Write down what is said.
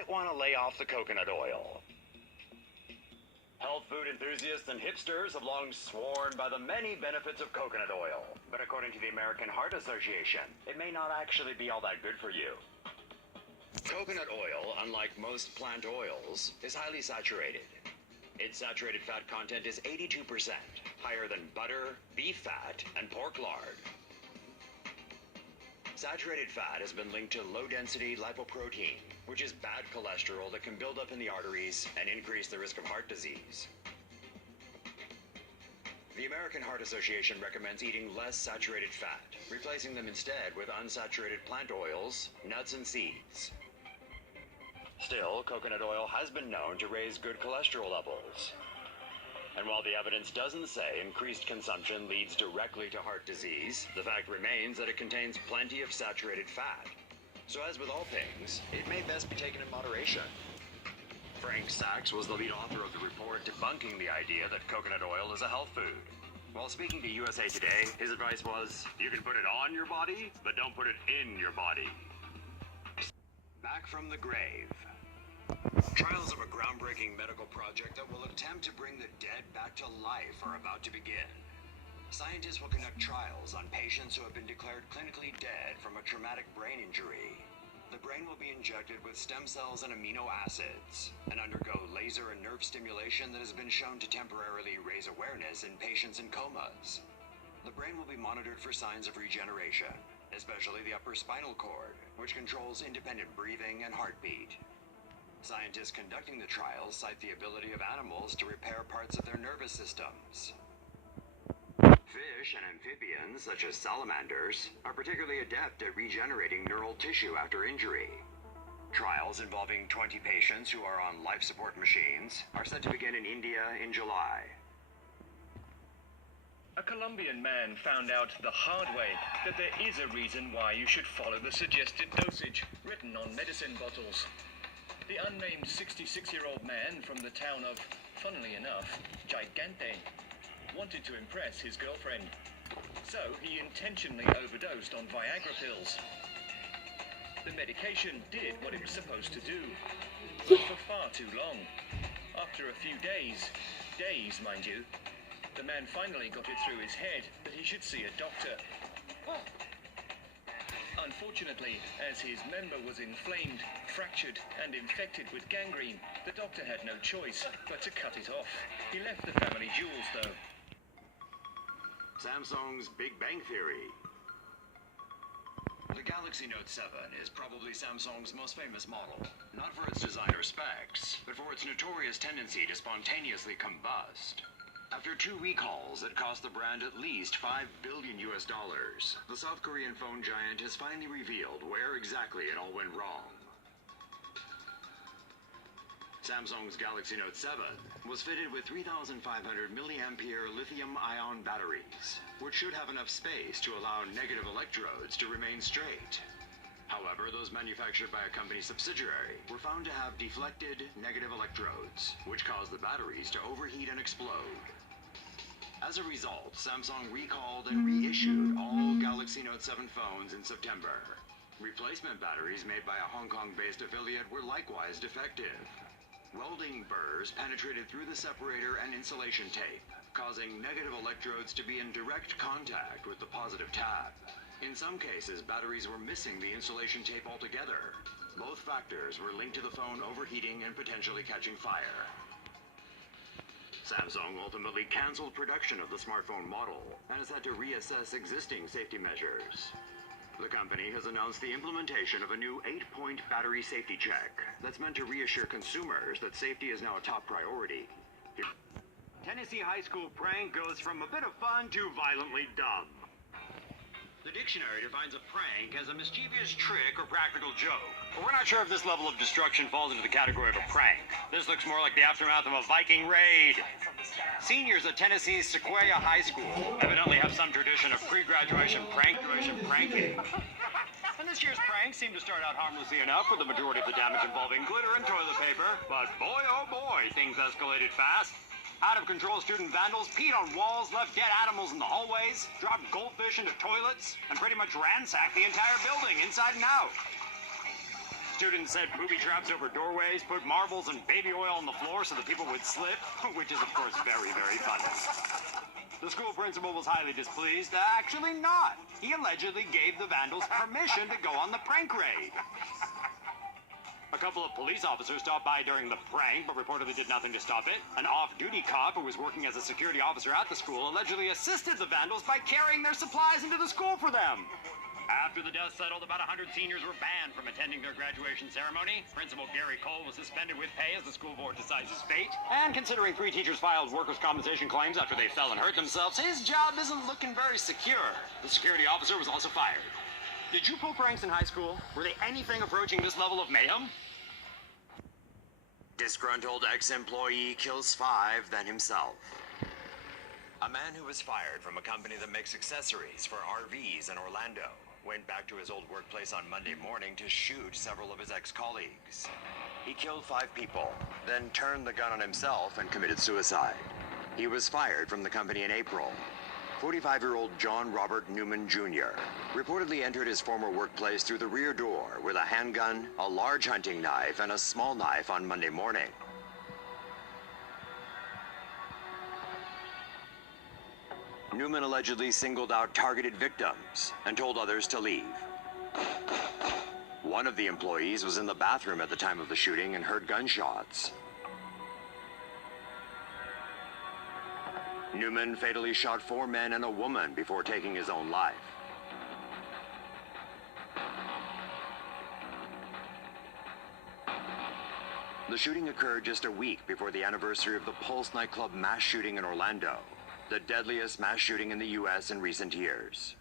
might want to lay off the coconut oil. Health food enthusiasts and hipsters have long sworn by the many benefits of coconut oil. But according to the American Heart Association, it may not actually be all that good for you. Coconut oil, unlike most plant oils, is highly saturated. Its saturated fat content is 82%, higher than butter, beef fat, and pork lard. Saturated fat has been linked to low-density lipoprotein, which is bad cholesterol that can build up in the arteries and increase the risk of heart disease. The American Heart Association recommends eating less saturated fat, replacing them instead with unsaturated plant oils, nuts, and seeds. Still, coconut oil has been known to raise good cholesterol levels. And while the evidence doesn't say increased consumption leads directly to heart disease, the fact remains that it contains plenty of saturated fat. So as with all things, it may best be taken in moderation. Frank Sachs was the lead author of the report debunking the idea that coconut oil is a health food. While speaking to USA Today, his advice was, you can put it on your body, but don't put it in your body. Back from the grave. Trials of a groundbreaking medical project that will attempt to bring the dead back to life are about to begin. Scientists will conduct trials on patients who have been declared clinically dead from a traumatic brain injury. The brain will be injected with stem cells and amino acids, and undergo laser and nerve stimulation that has been shown to temporarily raise awareness in patients in comas. The brain will be monitored for signs of regeneration, especially the upper spinal cord, which controls independent breathing and heartbeat. Scientists conducting the trials cite the ability of animals to repair parts of their nervous systems. Fish and amphibians, such as salamanders, are particularly adept at regenerating neural tissue after injury. Trials involving 20 patients who are on life support machines are set to begin in India in July. A Colombian man found out the hard way that there is a reason why you should follow the suggested dosage written on medicine bottles. The unnamed 66-year-old man from the town of, funnily enough, Gigante, wanted to impress his girlfriend. So he intentionally overdosed on Viagra pills. The medication did what it was supposed to do, but for far too long. After a few days, mind you, the man finally got it through his head that he should see a doctor. Unfortunately, as his member was inflamed, fractured, and infected with gangrene, the doctor had no choice but to cut it off. He left the family jewels, though. Samsung's Big Bang Theory. The Galaxy Note 7 is probably Samsung's most famous model, not for its design or specs, but for its notorious tendency to spontaneously combust. After 2 recalls that cost the brand at least $5 billion, the South Korean phone giant has finally revealed where exactly it all went wrong. Samsung's Galaxy Note 7 was fitted with 3,500 milliampere lithium-ion batteries, which should have enough space to allow negative electrodes to remain straight. However, those manufactured by a company subsidiary were found to have deflected negative electrodes, which caused the batteries to overheat and explode. As a result, Samsung recalled and reissued all Galaxy Note 7 phones in September. Replacement batteries made by a Hong Kong-based affiliate were likewise defective. Welding burrs penetrated through the separator and insulation tape, causing negative electrodes to be in direct contact with the positive tab. In some cases, batteries were missing the insulation tape altogether. Both factors were linked to the phone overheating and potentially catching fire. Samsung ultimately canceled production of the smartphone model and has had to reassess existing safety measures. The company has announced the implementation of a new 8-point battery safety check that's meant to reassure consumers that safety is now a top priority. Tennessee high school prank goes from a bit of fun to violently dumb. The dictionary defines a prank as a mischievous trick or practical joke. But we're not sure if this level of destruction falls into the category of a prank. This looks more like the aftermath of a Viking raid. Seniors at Tennessee's Sequoia High School evidently have some tradition of pre-graduation pranking. And this year's prank seemed to start out harmlessly enough, with the majority of the damage involving glitter and toilet paper. But boy, oh boy, things escalated fast. Out-of-control student vandals peed on walls, left dead animals in the hallways, dropped goldfish into toilets, and pretty much ransacked the entire building inside and out. Students set booby traps over doorways, put marbles and baby oil on the floor so that people would slip, which is, of course, very, very funny. The school principal was highly displeased. Actually not. He allegedly gave the vandals permission to go on the prank raid. A couple of police officers stopped by during the prank, but reportedly did nothing to stop it. An off-duty cop who was working as a security officer at the school allegedly assisted the vandals by carrying their supplies into the school for them. After the dust settled, about 100 seniors were banned from attending their graduation ceremony. Principal Gary Cole was suspended with pay as the school board decides his fate. And considering 3 teachers filed workers' compensation claims after they fell and hurt themselves, his job isn't looking very secure. The security officer was also fired. Did you pull pranks in high school? Were they anything approaching this level of mayhem? Disgruntled ex-employee kills 5, then himself. A man who was fired from a company that makes accessories for RVs in Orlando went back to his old workplace on Monday morning to shoot several of his ex-colleagues. He killed 5 people, then turned the gun on himself and committed suicide. He was fired from the company in April. 45-year-old John Robert Newman Jr. reportedly entered his former workplace through the rear door with a handgun, a large hunting knife, and a small knife on Monday morning. Newman allegedly singled out targeted victims and told others to leave. One of the employees was in the bathroom at the time of the shooting and heard gunshots. Newman fatally shot 4 men and a woman before taking his own life. The shooting occurred just a week before the anniversary of the Pulse nightclub mass shooting in Orlando, the deadliest mass shooting in the U.S. in recent years.